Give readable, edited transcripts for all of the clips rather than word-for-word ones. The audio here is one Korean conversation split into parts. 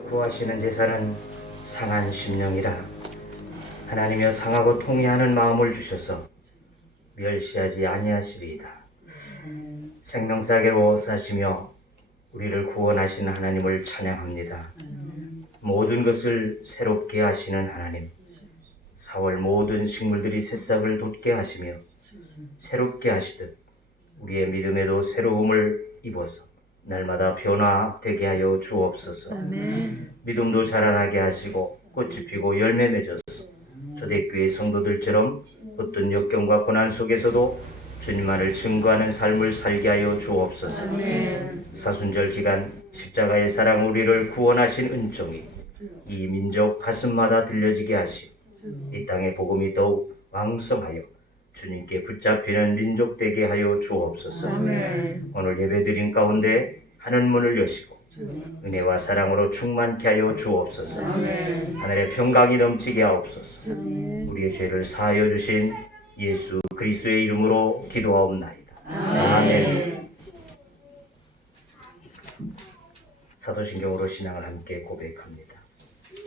구하시는 제사는 상한 심령이라. 하나님여 상하고 통회하는 마음을 주셔서 멸시하지 아니하시리이다. 생명사계로 사시며 우리를 구원하신 하나님을 찬양합니다. 모든 것을 새롭게 하시는 하나님, 4월 모든 식물들이 새싹을 돋게 하시며 새롭게 하시듯 우리의 믿음에도 새로움을 입어서 날마다 변화되게 하여 주옵소서. 아멘. 믿음도 자라나게 하시고 꽃이 피고 열매 맺어서 초대교회 성도들처럼 어떤 역경과 고난 속에서도 주님만을 증거하는 삶을 살게 하여 주옵소서. 아멘. 사순절 기간 십자가의 사랑 우리를 구원하신 은총이 이 민족 가슴마다 들려지게 하시고 이 땅의 복음이 더욱 왕성하여 주님께 붙잡히는 민족 되게 하여 주옵소서. 아멘. 오늘 예배드린 가운데 하늘문을 여시고 은혜와 사랑으로 충만케 하여 주옵소서. 아멘. 하늘의 평강이 넘치게 하옵소서. 아멘. 우리의 죄를 사하여 주신 예수 그리스도의 이름으로 기도하옵나이다. 아멘. 사도신경으로 신앙을 함께 고백합니다.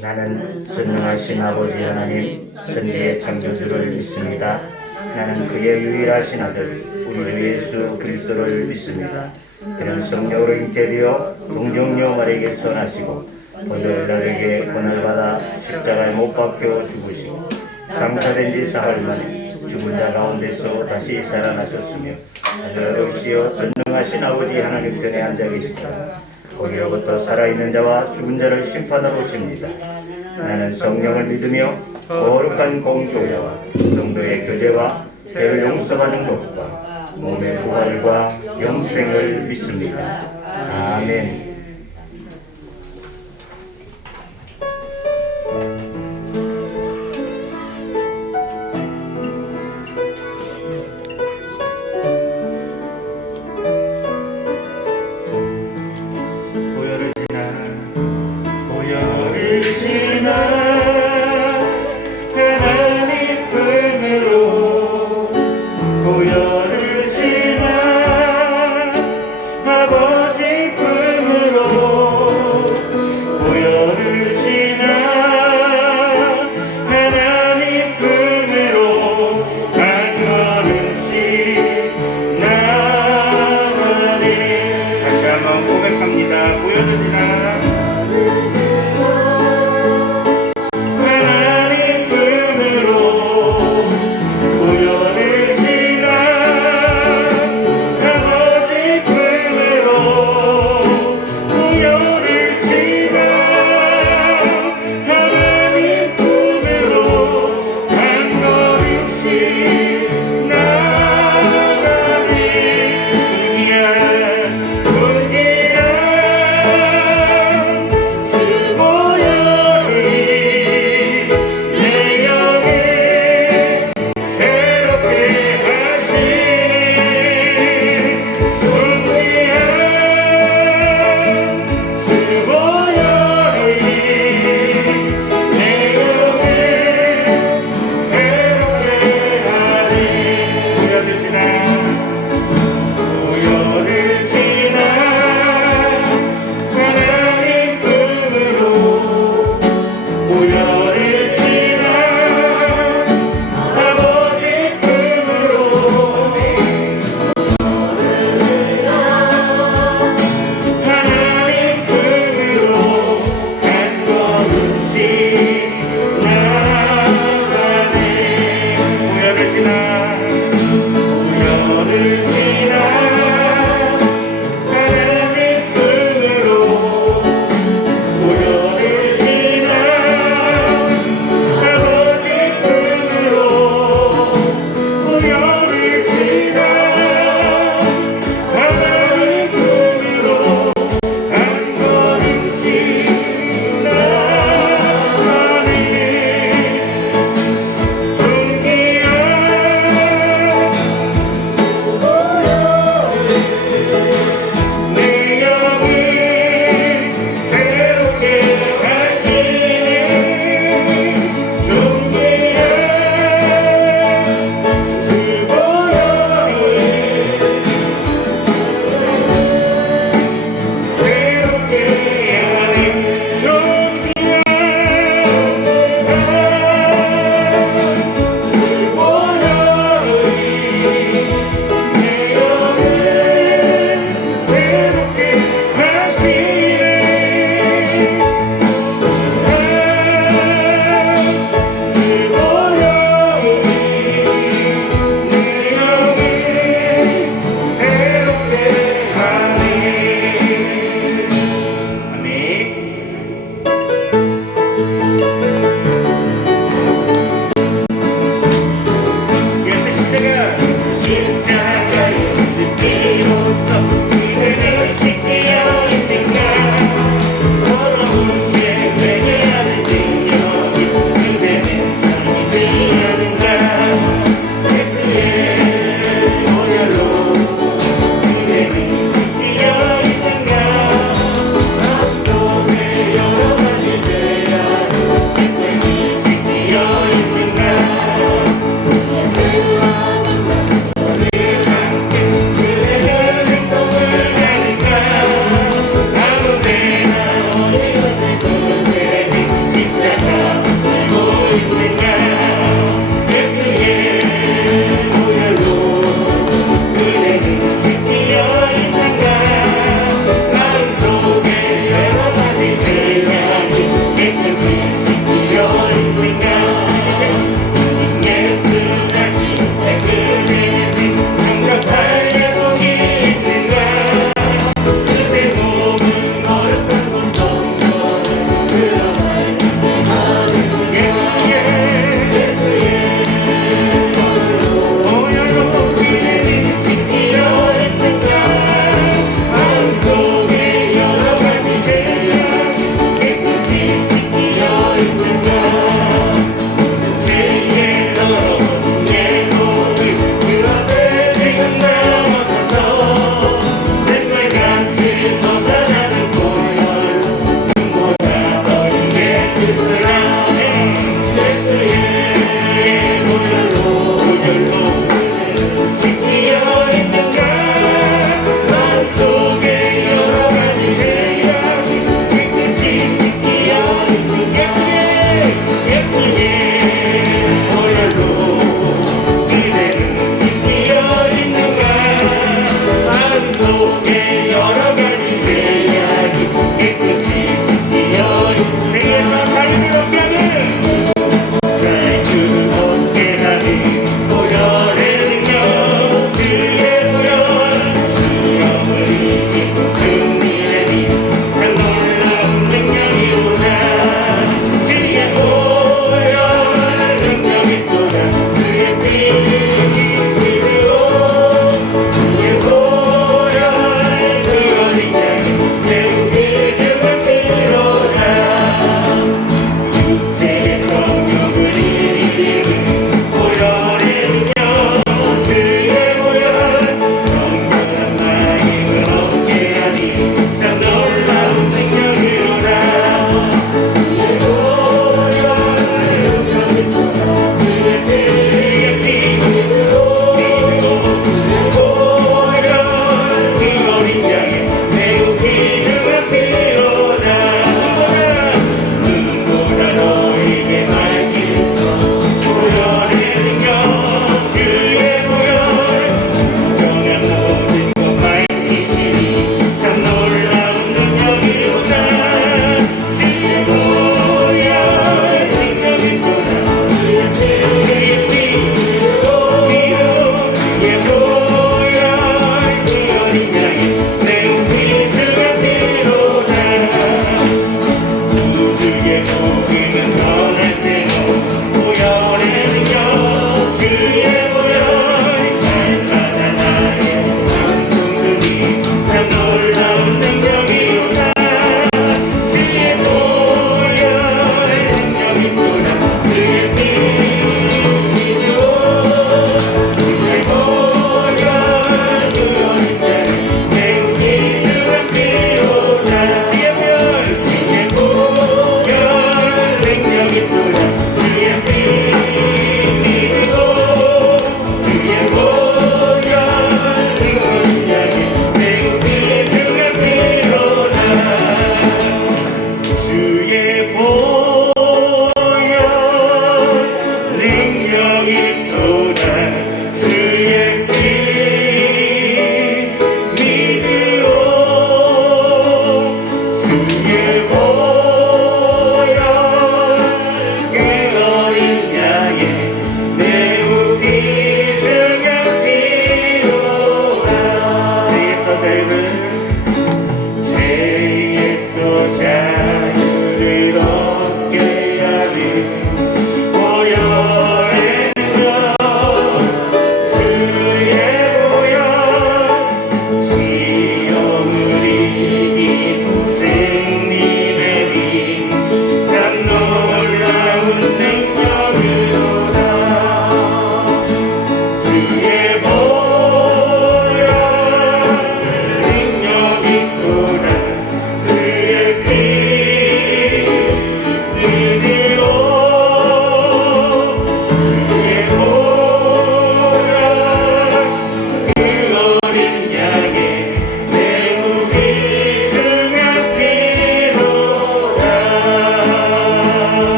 나는 전능하신 아버지 하나님 천지의 창조주를 믿습니다. 나는 그의 유일하신 아들 우리 주 예수 그리스도를 믿습니다. 그는 성령으로 잉태되어 동정녀 마리에게 선하시고 본토일날에게 고난받아 십자가에 못 박혀 죽으시고 장사된 지 사흘 만에 죽은 자 가운데서 다시 살아나셨으며 하늘 없이여 전능하신 아버지 하나님 편에 앉아 계시다. 거기로부터 살아있는 자와 죽은 자를 심판하러 오십니다. 나는 성령을 믿으며 거룩한 공교회와 성도의 교제와 죄를 용서하는 것과 몸의 부활과 영생을 믿습니다. 아멘. 고열을 지나 아버지 품으로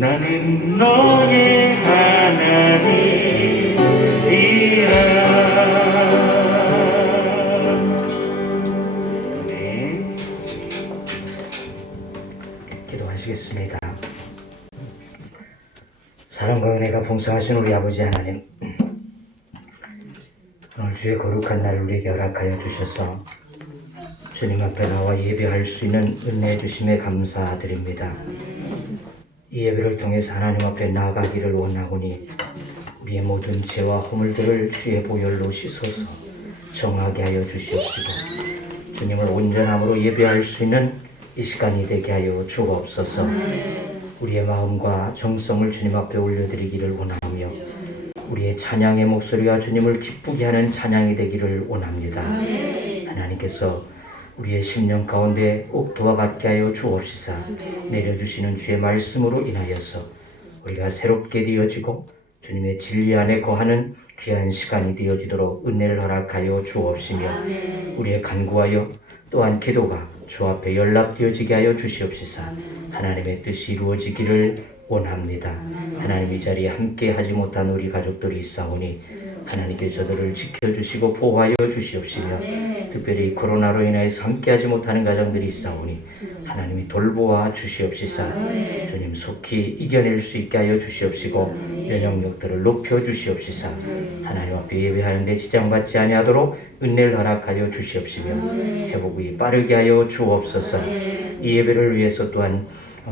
나는 너의 하나님이라. 네, 기도하시겠습니다. 사랑과 은혜가 풍성하신 우리 아버지 하나님, 오늘 주의 거룩한 날 우리에게 허락하여 주셔서 주님 앞에 나와 예배할 수 있는 은혜 주심에 감사드립니다. 이 예배를 통해서 하나님 앞에 나아가기를 원하오니 우리의 모든 죄와 허물들을 주의 보혈로 씻어서 정하게 하여 주시옵시고, 주님을 온전함으로 예배할 수 있는 이 시간이 되게 하여 주옵소서. 우리의 마음과 정성을 주님 앞에 올려드리기를 원하며 우리의 찬양의 목소리가 주님을 기쁘게 하는 찬양이 되기를 원합니다. 하나님께서 우리의 심령 가운데 옥토와 같게 하여 주옵시사 내려주시는 주의 말씀으로 인하여서 우리가 새롭게 되어지고 주님의 진리 안에 거하는 귀한 시간이 되어지도록 은혜를 허락하여 주옵시며, 우리의 간구하여 또한 기도가 주 앞에 연락되어지게 하여 주시옵시사 하나님의 뜻이 이루어지기를 원합니다. 하나님, 이 자리에 함께 하지 못한 우리 가족들이 있사오니 하나님께 저들을 지켜주시고 보호하여 주시옵시며, 특별히 코로나로 인해서 함께하지 못하는 가정들이 있사오니 하나님이 돌보아 주시옵시사 주님 속히 이겨낼 수 있게 하여 주시옵시고 면역력들을 높여 주시옵시사 하나님 앞에 예배하는데 지장받지 아니하도록 은혜를 허락하여 주시옵시며 회복이 빠르게 하여 주옵소서. 이 예배를 위해서 또한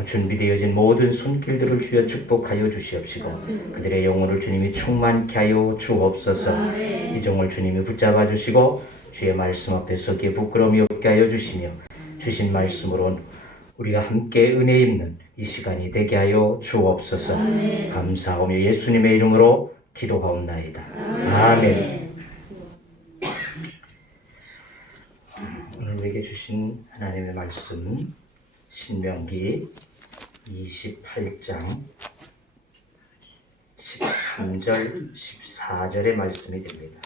준비되어진 모든 손길들을 주여 축복하여 주시옵시고 그들의 영혼을 주님이 충만케 하여 주옵소서. 이 종을 주님이 붙잡아 주시고 주의 말씀 앞에 서기에 부끄러움이 없게 하여 주시며 주신 말씀으로 우리가 함께 은혜 입는 이 시간이 되게 하여 주옵소서. 감사하며 예수님의 이름으로 기도하옵나이다. 아멘. 오늘 우리에게 주신 하나님의 말씀 신명기 28장 13절 14절의 말씀이 됩니다.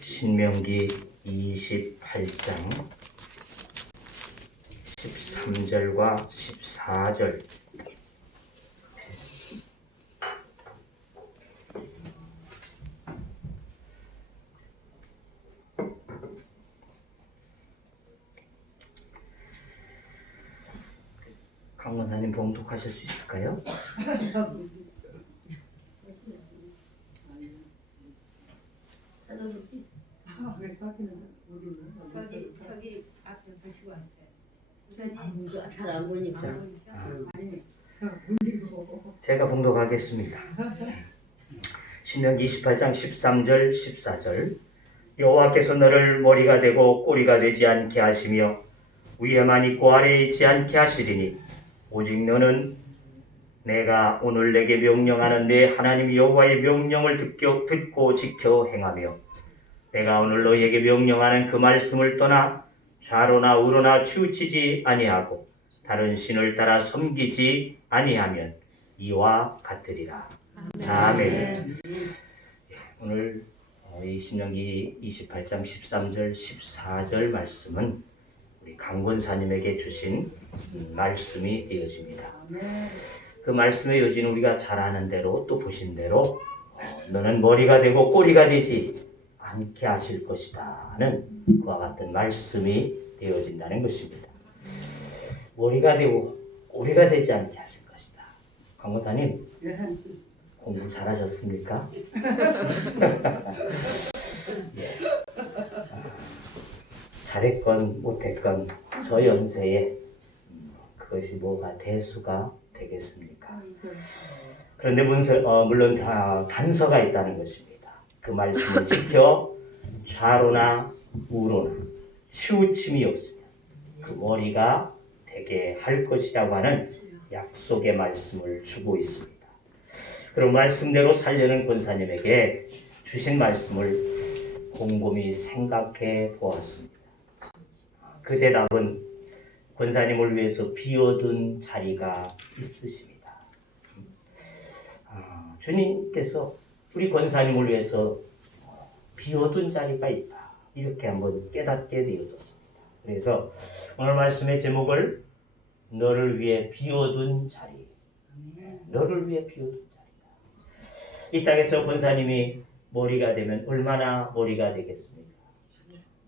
신명기 28장 13절과 14절. 강 원사님 봉독하실 수 있을까요? 저기 앞에 보시고 하세요. 잘 안 보니까. 제가 봉독하겠습니다. 신명기 28장 13절 14절. 여호와께서 너를 머리가 되고 꼬리가 되지 않게 하시며 위에만 있고 아래에 있지 않게 하시리니 오직 너는 내가 오늘 내게 명령하는 내 하나님 여호와의 명령을 듣고 지켜 행하며 내가 오늘 너희에게 명령하는 그 말씀을 떠나 좌로나 우로나 치우치지 아니하고 다른 신을 따라 섬기지 아니하면 이와 같으리라. 아멘. 오늘 이 신명기 28장 13절 14절 말씀은 우리 강권사님에게 주신 말씀이 되어집니다. 그 말씀의 요지는 우리가 잘 아는 대로 또 보신 대로 너는 머리가 되고 꼬리가 되지 않게 하실 것이다는 그와 같은 말씀이 되어진다는 것입니다. 머리가 되고 꼬리가 되지 않게 하실 것이다. 강권사님 공부 잘하셨습니까? 잘했건 못했건 저 연세에 그것이 뭐가 대수가 되겠습니까? 그런데 물론 다 단서가 있다는 것입니다. 그 말씀을 지켜 좌로나 우로나 치우침이 없으면 그 머리가 되게 할 것이라고 하는 약속의 말씀을 주고 있습니다. 그런 말씀대로 살려는 권사님에게 주신 말씀을 곰곰이 생각해 보았습니다. 그 대답은 권사님을 위해서 비워둔 자리가 있으십니다. 주님께서 우리 권사님을 위해서 비워둔 자리가 있다. 이렇게 한번 깨닫게 되어졌습니다. 그래서 오늘 말씀의 제목을 너를 위해 비워둔 자리. 너를 위해 비워둔 자리다. 이 땅에서 권사님이 머리가 되면 얼마나 머리가 되겠습니까?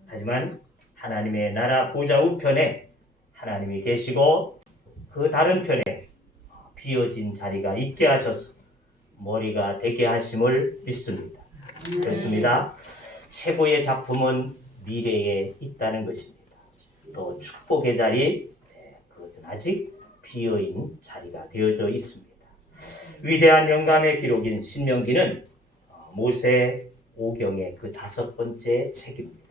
하지만 하나님의 나라 보좌 우편에 하나님이 계시고 그 다른 편에 비어진 자리가 있게 하셔서 머리가 되게 하심을 믿습니다. 그렇습니다. 최고의 작품은 미래에 있다는 것입니다. 또 축복의 자리, 그것은 아직 비어있는 자리가 되어져 있습니다. 위대한 영감의 기록인 신명기는 모세 오경의 그 5번째 책입니다.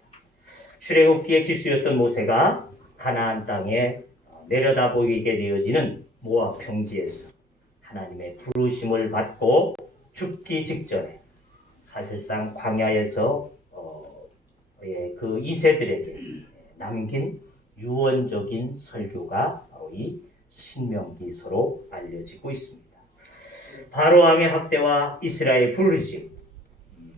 출애굽기의 기수였던 모세가 가나안 땅에 내려다보이게 되어지는 모압 평지에서 하나님의 부르심을 받고 죽기 직전에 사실상 광야에서 그 2세들에게 남긴 유언적인 설교가 바로 이 신명기서로 알려지고 있습니다. 바로왕의 학대와 이스라엘 부르심,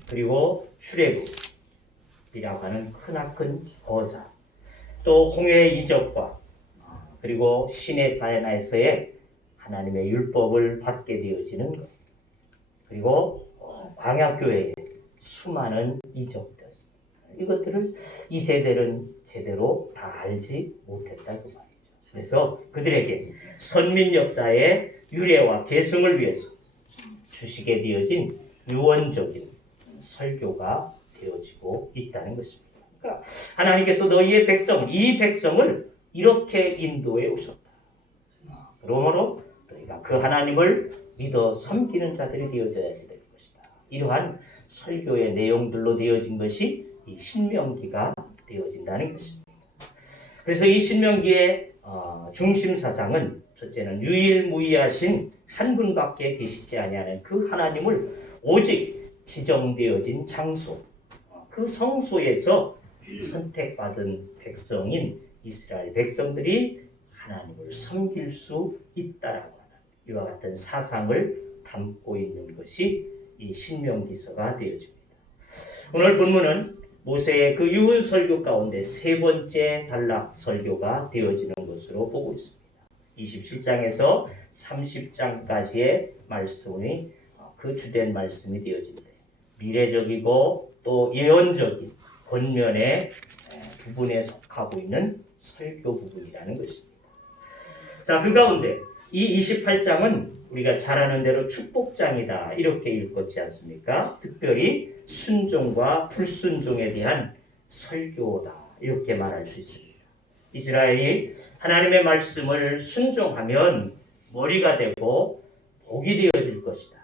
그리고 출애굽이라고 하는 크나큰 거사, 또 홍해의 이적과 그리고 시내사나에서의 하나님의 율법을 받게 되어지는 것, 그리고 광야교회의 수많은 이적들, 이것들을 이 세대는 제대로 다 알지 못했다고 말이죠. 그래서 그들에게 선민 역사의 유래와 계승을 위해서 주시게 되어진 유언적인 설교가 되어지고 있다는 것입니다. 그러니까 하나님께서 너희의 백성, 이 백성을 이렇게 인도해 오셨다. 그러므로 너희가 그 하나님을 믿어 섬기는 자들이 되어져야 될 것이다. 이러한 설교의 내용들로 되어진 것이 이 신명기가 되어진다는 것입니다. 그래서 이 신명기의 중심 사상은 첫째는 유일무이하신 한 분밖에 계시지 아니하는 그 하나님을 오직 지정되어진 장소, 그 성소에서 선택받은 백성인 이스라엘 백성들이 하나님을 섬길 수 있다라고 하는 이와 같은 사상을 담고 있는 것이 이 신명기서가 되어집니다. 오늘 본문은 모세의 그 유언 설교 가운데 3번째 단락 설교가 되어지는 것으로 보고 있습니다. 27장에서 30장까지의 말씀이 그 주된 말씀이 되어집니다. 미래적이고 또 예언적인 권면의 부분에 속하고 있는 설교 부분이라는 것입니다. 자, 그 가운데 이 28장은 우리가 잘 아는 대로 축복장이다 이렇게 읽었지 않습니까? 특별히 순종과 불순종에 대한 설교다 이렇게 말할 수 있습니다. 이스라엘이 하나님의 말씀을 순종하면 머리가 되고 복이 되어질 것이다.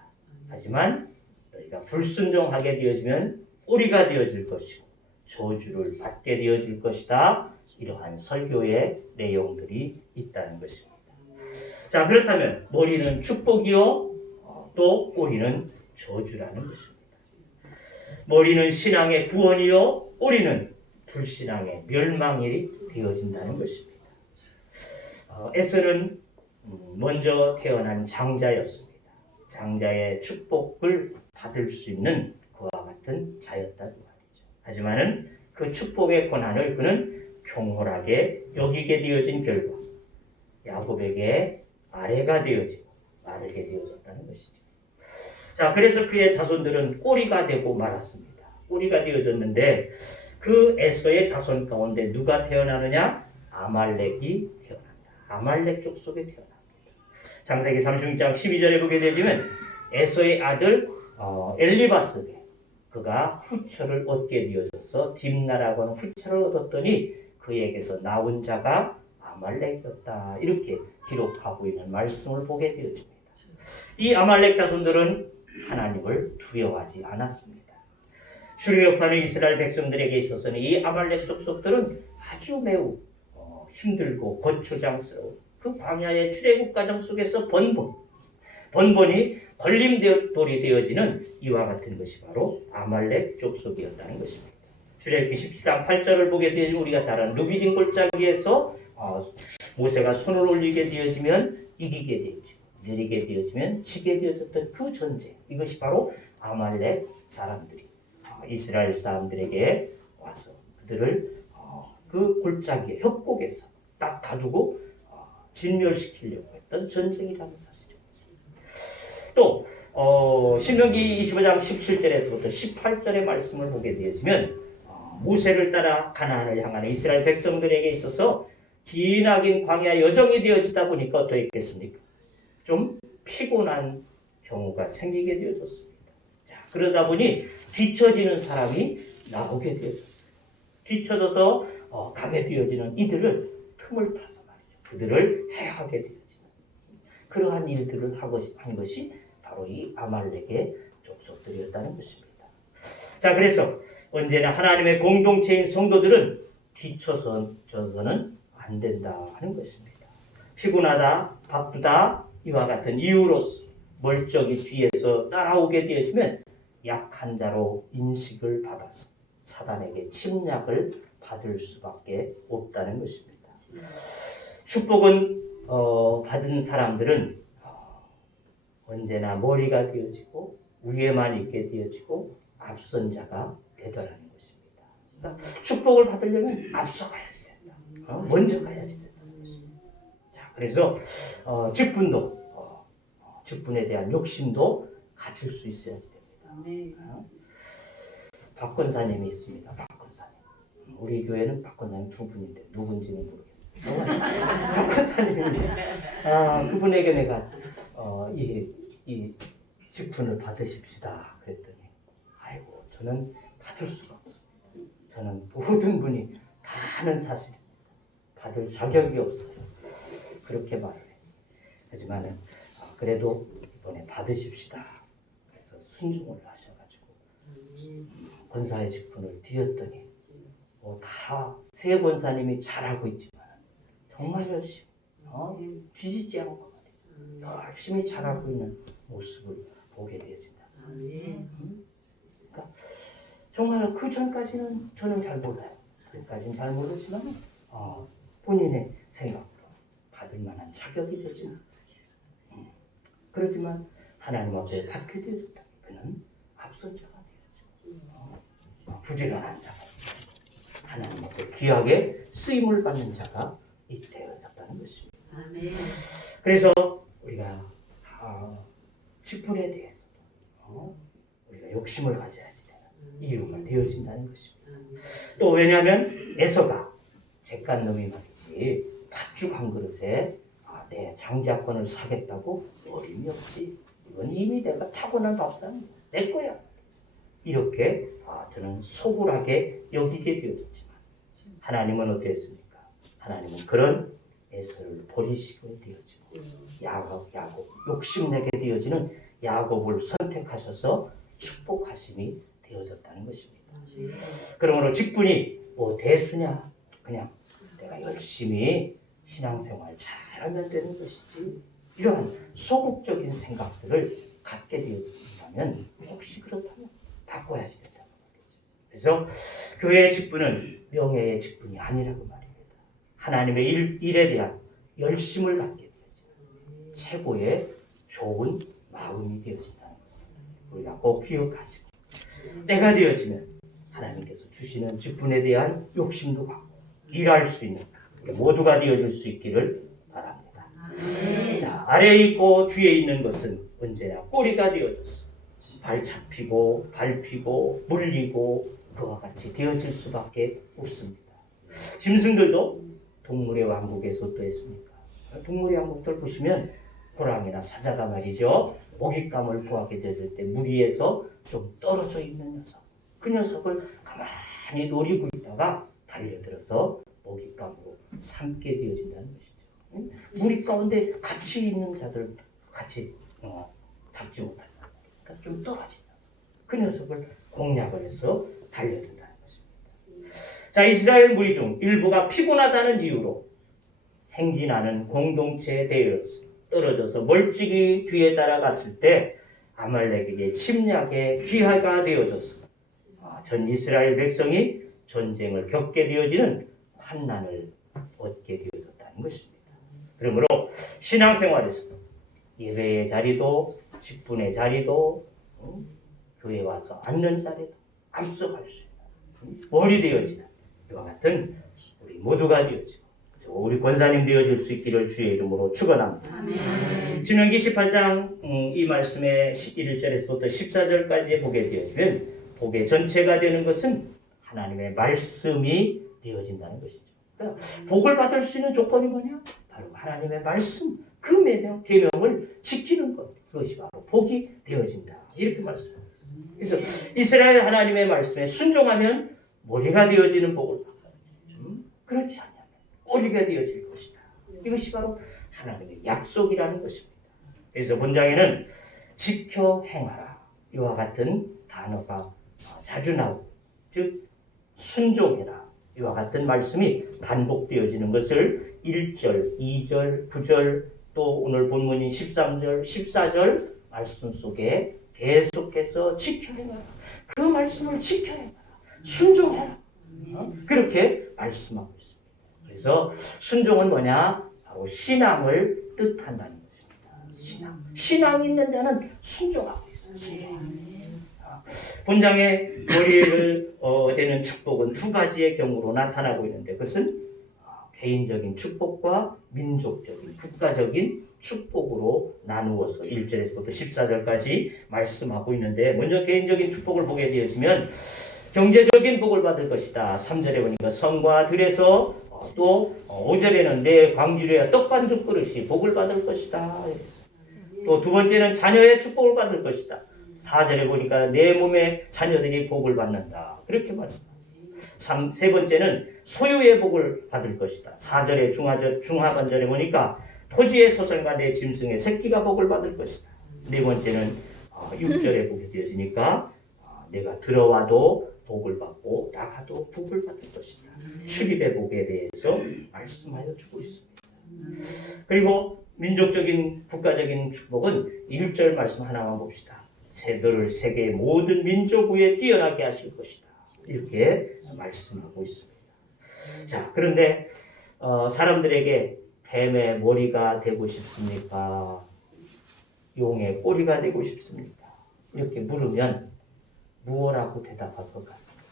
하지만 너희가 불순종하게 되어지면 꼬리가 되어질 것이고 저주를 받게 되어질 것이다. 이러한 설교의 내용들이 있다는 것입니다. 자, 그렇다면 머리는 축복이요 또 꼬리는 저주라는 것입니다. 머리는 신앙의 구원이요 꼬리는 불신앙의 멸망이 되어진다는 것입니다. 에서는 먼저 태어난 장자였습니다. 장자의 축복을 받을 수 있는 그와 같은 자였다고 말이죠. 하지만은 그 축복의 권한을 그는 경홀하게 여기게 되어진 결과 야곱에게 아래가 되어지고 마르게 되어졌다는 것이죠. 자, 그래서 그의 자손들은 꼬리가 되고 말았습니다. 꼬리가 되어졌는데 그 에서의 자손 가운데 누가 태어나느냐? 아말렉이 태어난다. 아말렉 족속에 태어납니다. 창세기 36장 12절에 보게 되면 에서의 아들 엘리바스게 그가 후처를 얻게 되어져서 딥나라고 하는 후처를 얻었더니 그에게서 나온 자가 아말렉이었다. 이렇게 기록하고 있는 말씀을 보게 되어집니다. 이 아말렉 자손들은 하나님을 두려워하지 않았습니다. 출애굽하는 이스라엘 백성들에게 있어서는 이 아말렉 족속들은 아주 매우 힘들고 거추장스러운 그 광야의 출애굽 과정 속에서 번번이 걸림돌이 되어지는 이와 같은 것이 바로 아말렉 족속이었다는 것입니다. 출애굽기 17장 8절을 보게 되면 우리가 잘 아는 루비딘 골짜기에서 모세가 손을 올리게 되어지면 이기게 되어지고 내리게 되어지면 지게 되어졌던 그 전쟁, 이것이 바로 아말렉 사람들이 이스라엘 사람들에게 와서 그들을 그 골짜기의 협곡에서 딱 가두고 진멸시키려고 했던 전쟁이라는 사실입니다. 또 신명기 25장 17절에서부터 18절의 말씀을 보게 되어지면 모세를 따라 가나안을 향하는 이스라엘 백성들에게 있어서 기나긴 광야 여정이 되어지다 보니까 어떠했겠습니까? 좀 피곤한 경우가 생기게 되어졌습니다. 자, 그러다 보니 뒤처지는 사람이 나오게 되어졌어요. 뒤처져서 가게 되어지는 이들을 틈을 타서 말이죠. 그들을 해하게 되어지는 그러한 일들을 한 것이 바로 이 아말렉의 족속들이었다는 것입니다. 자, 그래서 언제나 하나님의 공동체인 성도들은 뒤쳐서는 안 된다 하는 것입니다. 피곤하다, 바쁘다 이와 같은 이유로서 멀쩡히 뒤에서 따라오게 되어지면 약한 자로 인식을 받아서 사단에게 침략을 받을 수밖에 없다는 것입니다. 축복은 받은 사람들은 언제나 머리가 되어지고 위에만 있게 되어지고 앞선 자가 되더라는 것입니다. 그러니까 축복을 받으려면 앞서가야지 된다. 먼저 가야지 된다는 것입니다. 자, 그래서 직분에 대한 욕심도 가질 수 있어야지 됩니다. 박 권사님이 있습니다. 박 권사님. 우리 교회는 박 권사님 두 분인데 누군지는 모르겠어요. 박 권사님인데 그분에게 내가 이 직분을 받으십시다 그랬더니 아이고 저는 받을 수가 없습니다. 저는 모든 분이 다 아는 사실입니다. 받을 자격이 없어요. 그렇게 말을 해요. 하지만 그래도 이번에 받으십시다. 그래서 순종을 하셔가지고 권사의 직분을 뒤었더니 다 세 권사님이 잘하고 있지만 정말 열심히 뒤지지 않고 열심히 잘하고 있는 모습을 보게 되어진다. 그러니까 정말 그 전까지는 저는 잘 몰라요. 그까지는 잘 모르지만 본인의 생각으로 받을 만한 자격이 되지 않아요. 그렇지만 하나님 앞에 받게 되었다. 그는 앞선 자가 되었죠. 부지런한 자가 하나님 앞에 귀하게 쓰임을 받는 자가 되어졌다는 것입니다. 아멘. 그래서 우리가 직분에 대해서 우리가 욕심을 가져야지 되는 이유가 되어진다는 것입니다. 또 왜냐하면 에서가 잿간놈이 말이지 팥죽 한 그릇에 내 장자권을 사겠다고 어림이 없지. 이건 이미 내가 타고난 밥상이야. 내 거야. 이렇게 저는 소굴하게 여기게 되었지만 하나님은 어땠습니까? 하나님은 그런 에서를 버리시게 되어지고 야곱 욕심내게 되어지는 야곱을 선택하셔서 축복하심이 되어졌다는 것입니다. 그러므로 직분이 뭐 대수냐 그냥 내가 열심히 신앙생활 잘하면 되는 것이지 이러한 소극적인 생각들을 갖게 되어진다면 혹시 그렇다면 바꿔야지 된다는 거죠. 그래서 교회의 직분은 명예의 직분이 아니라고 말입니다. 하나님의 일에 대한 열심을 갖게 되어지는 최고의 좋은 마음이 되어진다는 것을 우리가 꼭 기억하시고 때가 되어지면 하나님께서 주시는 직분에 대한 욕심도 갖고 일할 수 있는 모두가 되어질 수 있기를 바랍니다. 자, 아래에 있고 뒤에 있는 것은 언제나 꼬리가 되어져서 발 잡히고 밟히고 물리고 그와 같이 되어질 수밖에 없습니다. 짐승들도 동물의 왕국에서 어떠했습니까? 동물의 왕국들 보시면 호랑이나 사자가 말이죠. 먹잇감을 구하게 되었을 때 무리에서 좀 떨어져 있는 녀석. 그 녀석을 가만히 노리고 있다가 달려들어서 먹잇감으로 삼게 되어진다는 것이죠. 무리 가운데 같이 있는 자들 같이 잡지 못한다. 그러니까 좀 떨어진다. 그 녀석을 공략을 해서 달려든다는 것입니다. 자, 이스라엘 무리 중 일부가 피곤하다는 이유로 행진하는 공동체에 대해서 떨어져서 멀찍이 뒤에 따라갔을 때 아말렉에게 침략의 기회가 되어져서 전 이스라엘 백성이 전쟁을 겪게 되어지는 환난을 얻게 되어졌다는 것입니다. 그러므로 신앙생활에서도 예배의 자리도 직분의 자리도 교회 와서 앉는 자리도 앞서갈 수 있는 머리 되어지는 이와 같은 우리 모두가 되어지고 우리 권사님 되어줄 수 있기를 주의 이름으로 축원합니다. 신명기 18장 이 말씀의 1절에서부터 14절까지 보게 되어지면 복의 전체가 되는 것은 하나님의 말씀이 되어진다는 것이죠. 그러니까 복을 받을 수 있는 조건이 뭐냐? 바로 하나님의 말씀, 그 계명을 지키는 것. 그것이 바로 복이 되어진다. 이렇게 말씀하고 있습니다. 그래서 이스라엘 하나님의 말씀에 순종하면 머리가 되어지는 복을 받아요. 그렇지 않으면 꼬리가 되어질 것이다. 이것이 바로 하나님의 약속이라는 것입니다. 그래서 본장에는 지켜 행하라 이와 같은 단어가 자주 나오고, 즉 순종해라 이와 같은 말씀이 반복되어지는 것을 1절, 2절, 9절 또 오늘 본문인 13절, 14절 말씀 속에 계속해서 지켜 행하라. 그 말씀을 지켜 행하라. 순종해라. 그렇게 말씀하고 있습니다. 그래서 순종은 뭐냐? 바로 신앙을 뜻한다는 것입니다. 신앙이 있는 자는 순종하고 있어요. 본장의 머리를 되는 축복은 두 가지의 경우로 나타나고 있는데, 그것은 개인적인 축복과 민족적인, 국가적인 축복으로 나누어서 1절에서부터 14절까지 말씀하고 있는데, 먼저 개인적인 축복을 보게 되어지면 경제적인 복을 받을 것이다. 3절에 보니까 성과 들에서, 또 5절에는 내 광주리와 떡반죽 그릇이 복을 받을 것이다. 또 두 번째는 자녀의 축복을 받을 것이다. 4절에 보니까 내 몸의 자녀들이 복을 받는다. 그렇게 말씀합니다. 세 번째는 소유의 복을 받을 것이다. 4절에 중하반절에 보니까 토지의 소생과 내 짐승의 새끼가 복을 받을 것이다. 네 번째는 6절에 보게 되어지니까 내가 들어와도 복을 받고 나가도 복을 받을 것이다. 출입의 복에 대해서 말씀하여 주고 있습니다. 그리고 민족적인 국가적인 축복은 1절 말씀 하나만 봅시다. 너를 세계의 모든 민족 위에 뛰어나게 하실 것이다. 이렇게 말씀하고 있습니다. 자, 그런데 사람들에게 뱀의 머리가 되고 싶습니까? 용의 꼬리가 되고 싶습니까? 이렇게 물으면 무엇라고 대답할 것 같습니다.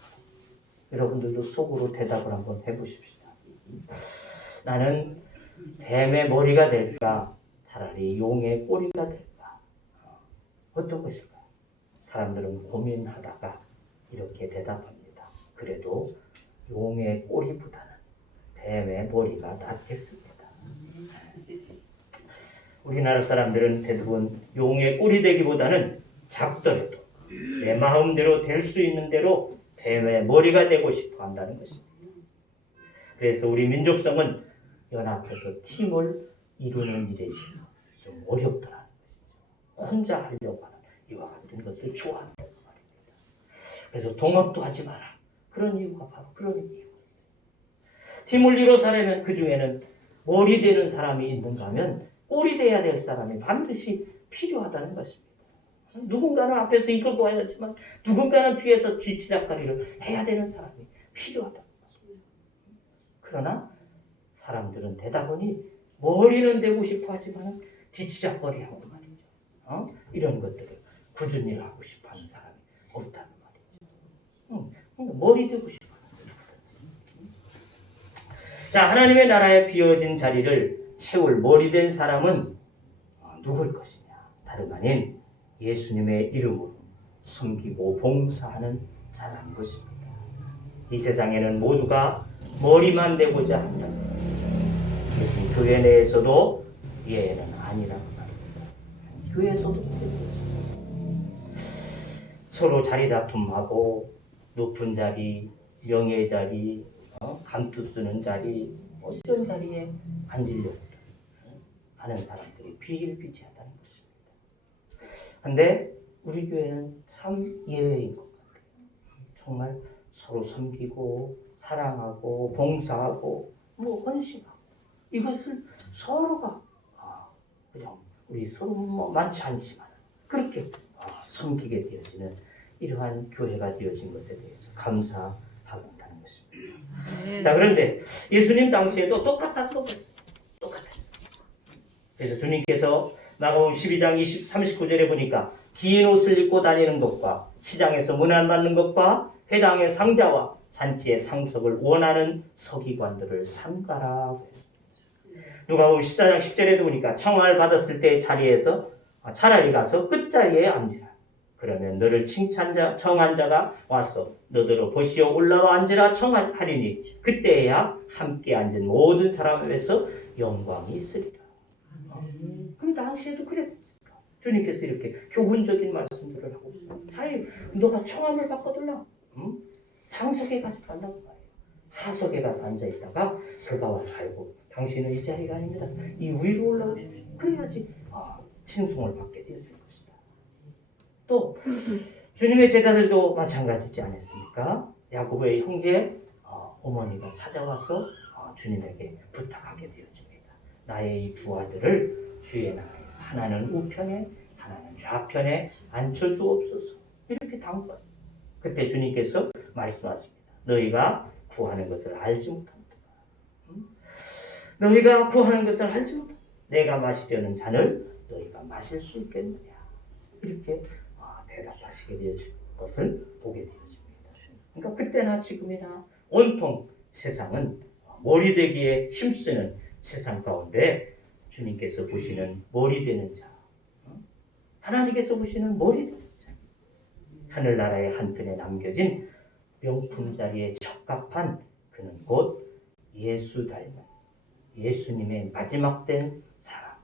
여러분들도 속으로 대답을 한번 해보십시다. 나는 뱀의 머리가 될까? 차라리 용의 꼬리가 될까? 어떤 것일까? 사람들은 고민하다가 이렇게 대답합니다. 그래도 용의 꼬리보다는 뱀의 머리가 낫겠습니다. 우리나라 사람들은 대부분 용의 꼬리 되기보다는 작더라도 내 마음대로 될 수 있는 대로 뱀의 머리가 되고 싶어 한다는 것입니다. 그래서 우리 민족성은 연합해서 팀을 이루는 일에 있어서 좀 어렵더라는 것이죠. 혼자 하려고 하는 이와 같은 것을 좋아한다는 말입니다. 그래서 동업도 하지 마라. 그런 이유가 바로 그런 이유입니다. 팀을 이뤄서 하려면 그 중에는 머리 되는 사람이 있는가 하면 꼬리 돼야 될 사람이 반드시 필요하다는 것입니다. 누군가는 앞에서 이끌고 와야지만 누군가는 뒤에서 쥐치작거리를 해야 되는 사람이 필요하다는 것입니다. 그러나 사람들은 대다보니 머리는 되고 싶어 하지만 뒤치작거리하고 말이죠. 이런 것들을 꾸준히 하고 싶어 하는 사람이 없다는 말이죠. 머리 되고 싶어 하는 사람. 자, 하나님의 나라에 비어진 자리를 채울 머리 된 사람은 누굴 것이냐? 다름 아닌 예수님의 이름으로 섬기고 봉사하는 자라는 것입니다. 이 세상에는 모두가 머리만 되고자 한다. 그것은 교회 내에서도 예는 아니라고 말입니다. 교회에서도 서로 자리 다툼하고 높은 자리, 명예 자리, 감투 쓰는 자리, 어떤 자리에 앉으려고 하는 사람들이 비일비재하다는 것입니다. 그런데 우리 교회는 참 예외인 것 같아요. 정말 서로 섬기고 사랑하고 봉사하고 헌신하고 이것을 서로가 그냥 우리 서로 많지 않지만 그렇게 섬기게 되어지는 이러한 교회가 되어진 것에 대해서 감사하고 있다는 것입니다. 자, 그런데 예수님 당시에도 똑같았던 것이었어요. 똑같았어요. 그래서 주님께서 마가복음 12장 39절에 보니까 긴 옷을 입고 다니는 것과 시장에서 문안 받는 것과 회당의 상자와 잔치의 상석을 원하는 서기관들을 삼가라 했습니다. 누가복음 14장 10절에도 보니까 청함을 받았을 때 자리에서 차라리 가서 끝자리에 앉으라. 그러면 너를 청한 자가 와서 너더러 보시어 올라와 앉으라 청하리니 그때야 함께 앉은 모든 사람 앞에서 영광이 있으리라. 그 당시에도 그랬습니까? 주님께서 이렇게 교훈적인 말씀들을 하고 있어요. 차라리 너가 청함을 받거들라. 상석에 가지 말라고 말해요. 하석에 가서 앉아있다가 그가 와서 알고 당신은 이 자리가 아닙니다. 이 위로 올라오십시오. 그래야지 칭송을 받게 되어질 것이다. 또 주님의 제자들도 마찬가지지 않았습니까? 야고보의 형제 어머니가 찾아와서 주님에게 부탁하게 되어집니다. 나의 이 두 아들을 주의 나라에서 하나는 우편에 하나는 좌편에 앉혀주옵소서. 이렇게 당부하죠. 그때 주님께서 말씀하십니다. 너희가 구하는 것을 알지 못합니다. 너희가 구하는 것을 알지 못합니다. 내가 마시려는 잔을 너희가 마실 수 있겠느냐. 이렇게 대답하시게 되어질 것을 보게 되어집니다. 그러니까 그때나 지금이나 온통 세상은 머리 되기에 힘쓰는 세상 가운데 주님께서 보시는 머리 되는 자, 하나님께서 보시는 머리 되는 자, 하늘나라의 한편에 남겨진 명품 자리에 적합한 그는 곧 예수 닮은 예수님의 마지막 된 사람,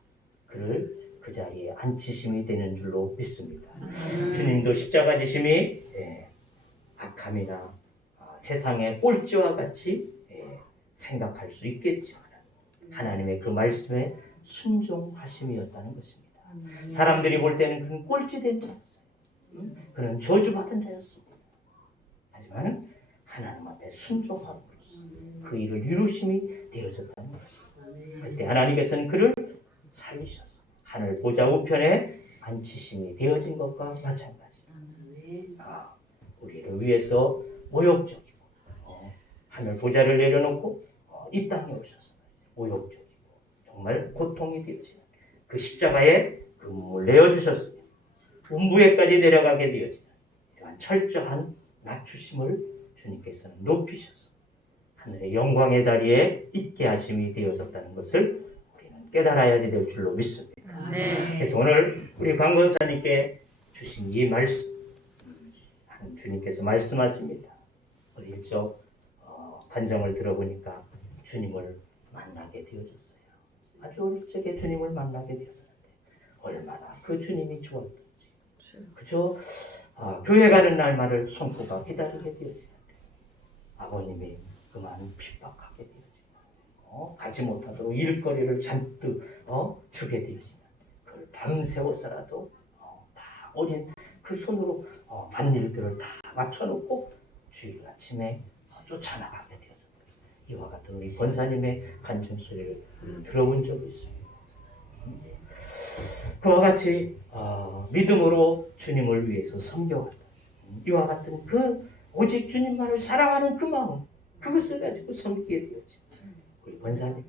그를 그 자리에 앉히심이 되는 줄로 믿습니다. 주님도 십자가 지심이 악함이나 세상의 꼴찌와 같이 생각할 수 있겠지만 하나님의 그 말씀에 순종하심이었다는 것입니다. 사람들이 볼 때는 그는 꼴찌된 자였어요. 그는 저주받은 자였습니다. 하지만 하나님 앞에 순종함으로써 그 일을 이루심이 되어졌다는 것입니다. 그때 하나님께서는 그를 살리셔서 하늘 보좌 우편에 앉히심이 되어진 것과 마찬가지입니다. 우리를 위해서 모욕적이고 하늘 보좌를 내려놓고 이 땅에 오셔서 모욕적이고 정말 고통이 되어지는 그 십자가에 그 몸을 내어주셨으며 음부에까지 내려가게 되어지는 이러한 철저한 낮추심을 주님께서는 높이셔서 하늘의 영광의 자리에 있게 하심이 되어졌다는 것을 우리는 깨달아야지 될 줄로 믿습니다. 그래서 오늘 우리 강권사님께 주신 이 말씀, 주님께서 말씀하십니다. 어릴 적 간정을 들어보니까 주님을 만나게 되어졌어요. 아주 어릴 적에 주님을 만나게 되어졌는데 얼마나 그 주님이 좋았던지. 그저 교회 가는 날만을 손꼽아 기다리게 되어지는데 아버님이 그만 핍박하게 되어지고 가지 못하도록 일거리를 잔뜩 주게 되어지는 그걸 밤새워서라도 다 어린 그 손으로 밭일들을 다 맞춰놓고 주일 아침에 쫓아나가게 되어졌어요. 이와 같은 우리 권사님의 간증 소리를 들어본 적이 있습니다. 그와 같이 믿음으로 주님을 위해서 섬겨왔다. 이와 같은 그 오직 주님만을 사랑하는 그 마음, 그것을 가지고 섬기게 되어진 우리 권사님에게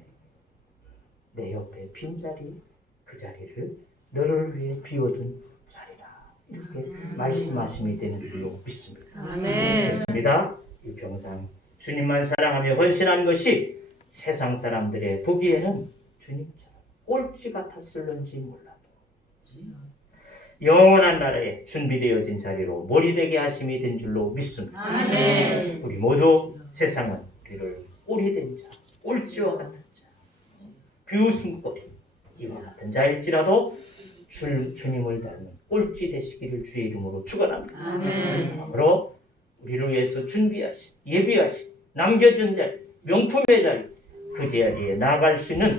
내 옆에 빈자리, 그 자리를 너를 위해 비워둔 자리라. 이렇게 말씀하심이 되는 줄로 믿습니다. 그렇습니다. 이 평상 주님만 사랑하며 헌신한 것이 세상 사람들의 보기에는 주님처럼 꼴찌 같았을런지 몰라도 영원한 나라에 준비되어진 자리로 몰이되게 하심이 된 줄로 믿습니다. 우리 모두 세상은 우리를 꼴이 된 자, 꼴찌와 같은 자, 비웃음거리 이와 같은 자일지라도 주님을 닮은 꼴찌 되시기를 주의 이름으로 축원합니다. 그러므로 우리를 위해서 준비하신, 예비하신, 남겨준 자리, 명품의 자리, 그 자리에 나아갈 수 있는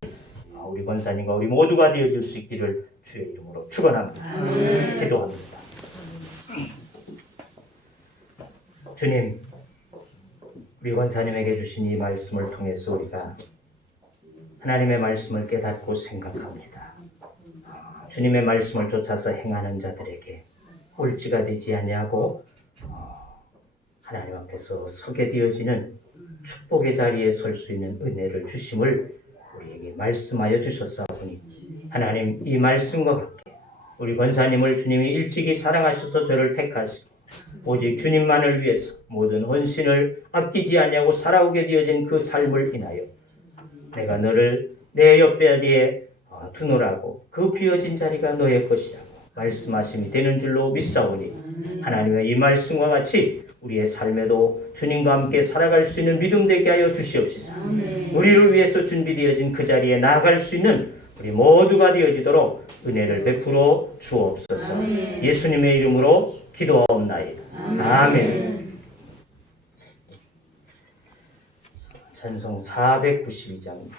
우리 권사님과 우리 모두가 되어줄 수 있기를 주의 이름으로 축원합니다. 기도합니다. 주님, 우리 권사님에게 주신 이 말씀을 통해서 우리가 하나님의 말씀을 깨닫고 생각합니다. 주님의 말씀을 쫓아서 행하는 자들에게 꼴찌가 되지 아니하고 하나님 앞에서 서게 되어지는 축복의 자리에 설 수 있는 은혜를 주심을 우리에게 말씀하여 주셨사오니 하나님 이 말씀과 같게 우리 권사님을 주님이 일찍이 사랑하셔서 저를 택하시고 오직 주님만을 위해서 모든 헌신을 아끼지 아니하고 살아오게 되어진 그 삶을 인하여 내가 너를 내 옆자리에 두노라고 그 비어진 자리가 너의 것이라고 말씀하심이 되는 줄로 믿사오니 하나님의 이 말씀과 같이 우리의 삶에도 주님과 함께 살아갈 수 있는 믿음 되게 하여 주시옵소서. 우리를 위해서 준비되어진 그 자리에 나아갈 수 있는 우리 모두가 되어지도록 은혜를 베풀어 주옵소서. 예수님의 이름으로 기도하옵나이다. 아멘. 찬송 492장입니다.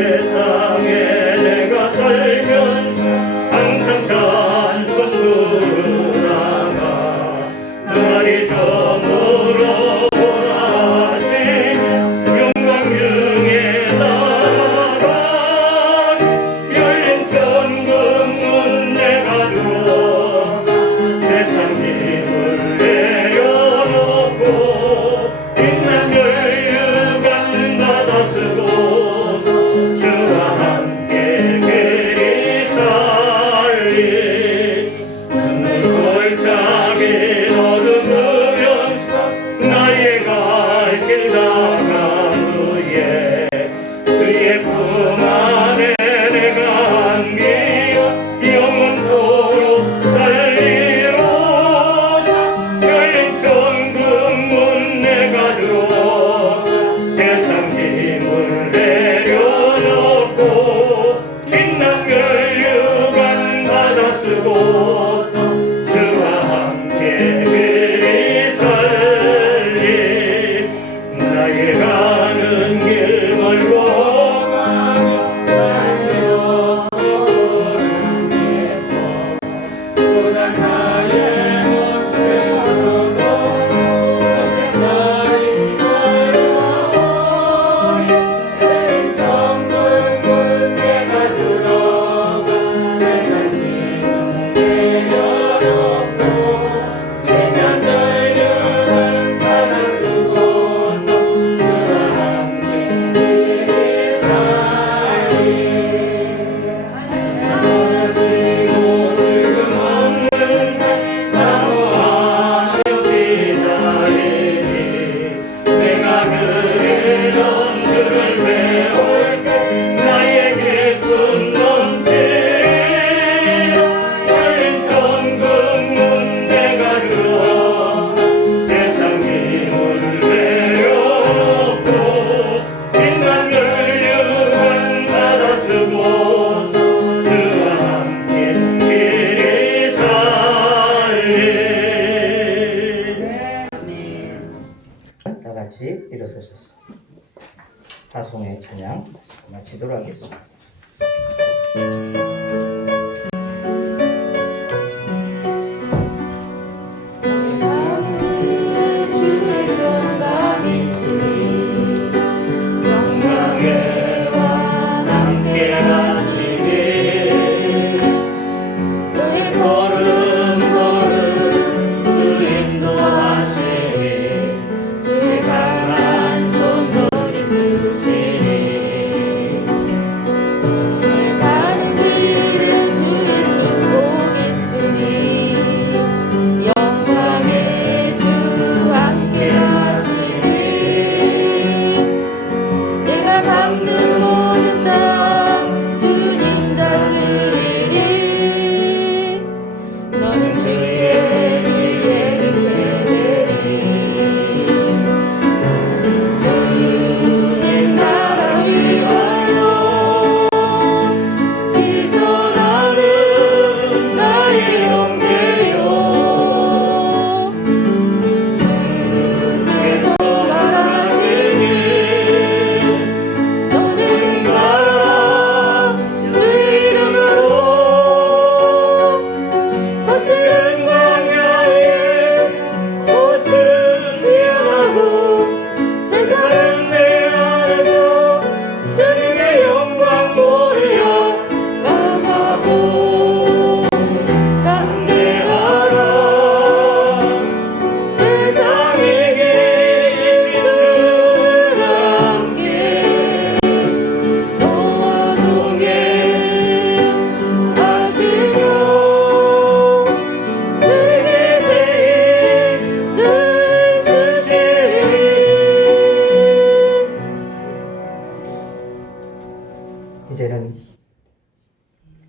세상에 내가 살면서 항상 찬송 부르다가 날이 저물어 보라 하시며 영광 중에 나아가 열린 천국문 내가 주어 세상 짐을 내려놓고 빛난 혈육을 받아 쓰고 주와 함께 그리 살리 눈물 골짜기 어두우면서 나의 갈 길 나간 후에 그의 품 안에 내가 안기어 영원토록 살리로다 열린 천국문 내가 주어 세상 짐을 내려놓고 빛난 멸류관 받아 쓰고서 주와 함께 그리 살리 나의 가는 길 멀고 하늘로 오르는 예뻐 보다 나의 모습 보고 나의 멀고 정글문 내가 들어가 세상 짐을 내려놓고 빛난 멸류관 받아 쓰고서 주와 함께 그리 살리 사랑하시고 지금 없는 날 사모하며 기다리니 내가 그의 넘치를 배울 때 나에게 품 넘치리라 열린 천국문 내가 주어 세상 짐을 내려놓고 빛난 멸류관 받아 쓰고서 주와 함께 길이 살리 다 같이 일어서셔서 파송의 찬양 마치도록 하겠습니다. 주의 영광이 있으니 영광의 왕 함께 하시니 너의 걸음걸음 주 인도하시니 주의 강한 손 너를 이끄시니 내 가는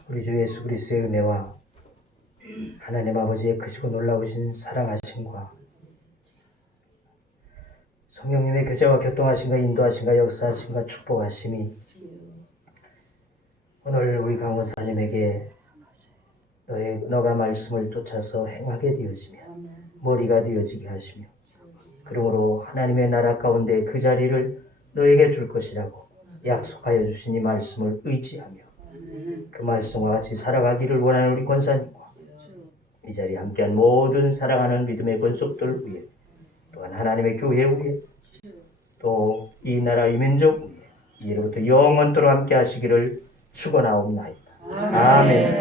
우리 주 예수 그리스도의 은혜와 하나님 아버지의 크시고 놀라우신 사랑하심과 성령님의 교제와 교통하심과 인도하심과 역사하심과 축복하심이 오늘 우리 강원사님에게 너가 말씀을 쫓아서 행하게 되어지며 머리가 되어지게 하시며 그러므로 하나님의 나라 가운데 그 자리를 너에게 줄 것이라고 약속하여 주신 이 말씀을 의지하며 그 말씀과 같이 살아가기를 원하는 우리 권사님과 이 자리에 함께한 모든 사랑하는 믿음의 권속들 위해 또한 하나님의 교회 위해 또 이 나라 이 민족 위해 이로부터 영원토록 함께 하시기를 축원하옵나이다. 아멘.